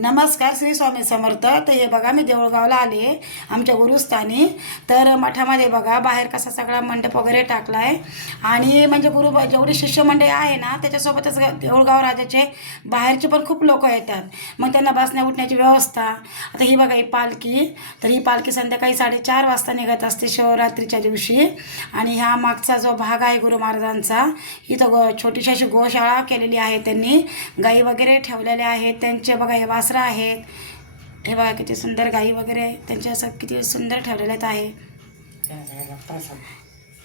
नमस्कार, श्री स्वामी समर्थ. तर हे बघा, मी देऊळगावला आले आमच्या गुरुस्थानी. तर मठामध्ये बघा बाहेर कसा सगळा मंडप वगैरे टाकला आहे. आणि म्हणजे जेवढी शिष्यमंडळी आहे ना, त्याच्यासोबतच देऊळगाव राजाचे बाहेरचे पण खूप लोक येतात. मग त्यांना बसण्या उठण्याची व्यवस्था. आता ही बघा, ही पालखी. तर ही पालखी संध्याकाळी 4:30 वाजता निघत असते शिवरात्रीच्या दिवशी. आणि ह्या मागचा जो भाग आहे गुरु महाराजांचा, इथं छोटीशी अशी गोशाळा केलेली आहे त्यांनी. गाई वगैरे ठेवलेल्या आहेत त्यांचे. बघा हे वासरं आहेत. हे बघा किती सुंदर गाई वगैरे त्यांचे असं किती सुंदर ठेवलेले आहे.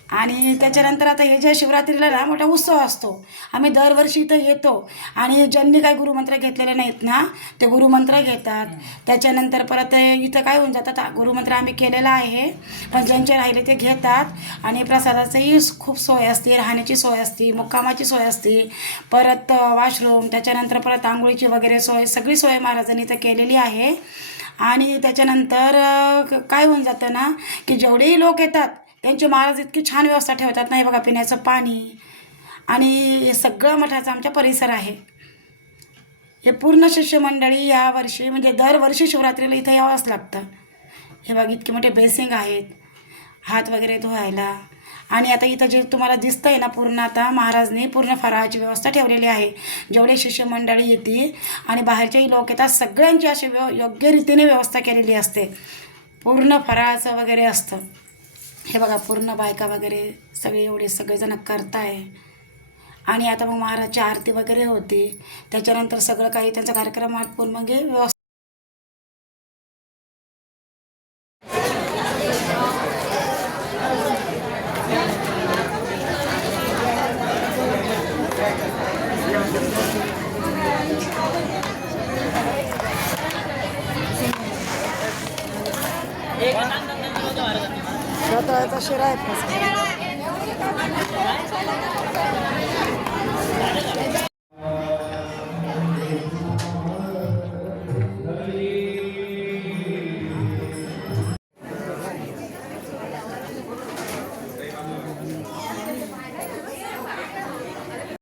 आणि त्याच्यानंतर आता हे जे शिवरात्रीला ना मोठा उत्सव असतो. आम्ही दरवर्षी इथं येतो. आणि ज्यांनी काही गुरुमंत्र घेतलेले नाहीत ना, ते गुरुमंत्र घेतात. त्याच्यानंतर परत इथं काय होऊन जातात, गुरुमंत्र आम्ही केलेला आहे, पण ज्यांचे राहिले ते घेतात. आणि प्रसादाचंही खूप सोय असते, राहण्याची सोय असते, मुक्कामाची सोय असते, परत वॉशरूम, त्याच्यानंतर परत आंघोळीची वगैरे सोय, सगळी सोय महाराजांनी इथं केलेली आहे. आणि त्याच्यानंतर काय होऊन जातं ना, की जेवढेही लोक येतात त्यांचे महाराज इतकी छान व्यवस्था ठेवतात. नाही बघा, पिण्याचं पाणी. आणि हे सगळं मठाचा आमच्या परिसर आहे. हे पूर्ण शिष्यमंडळी यावर्षी म्हणजे दरवर्षी शिवरात्रीला इथं यावंच लागतं. हे बघा इतके मोठे बेसिंग आहेत हात वगैरे धुवायला. आणि आता इथं जे तुम्हाला दिसतं आहे ना, पूर्ण आता महाराजने पूर्ण फराळाची व्यवस्था ठेवलेली आहे. जेवढे शिष्यमंडळी येते आणि बाहेरचेही लोक येतात, सगळ्यांची अशी योग्य रीतीने व्यवस्था केलेली असते. पूर्ण फराळाचं वगैरे असतं. हे बघा पूर्ण बायका वगैरे सगळे एवढे सगळेजण करताय. आणि आता मग महाराजची आरती वगैरे होती. त्याच्यानंतर सगळं काही त्यांचा कार्यक्रम आटपून मग हे व्यवस्था. रताळ्याचा शिरा आहे.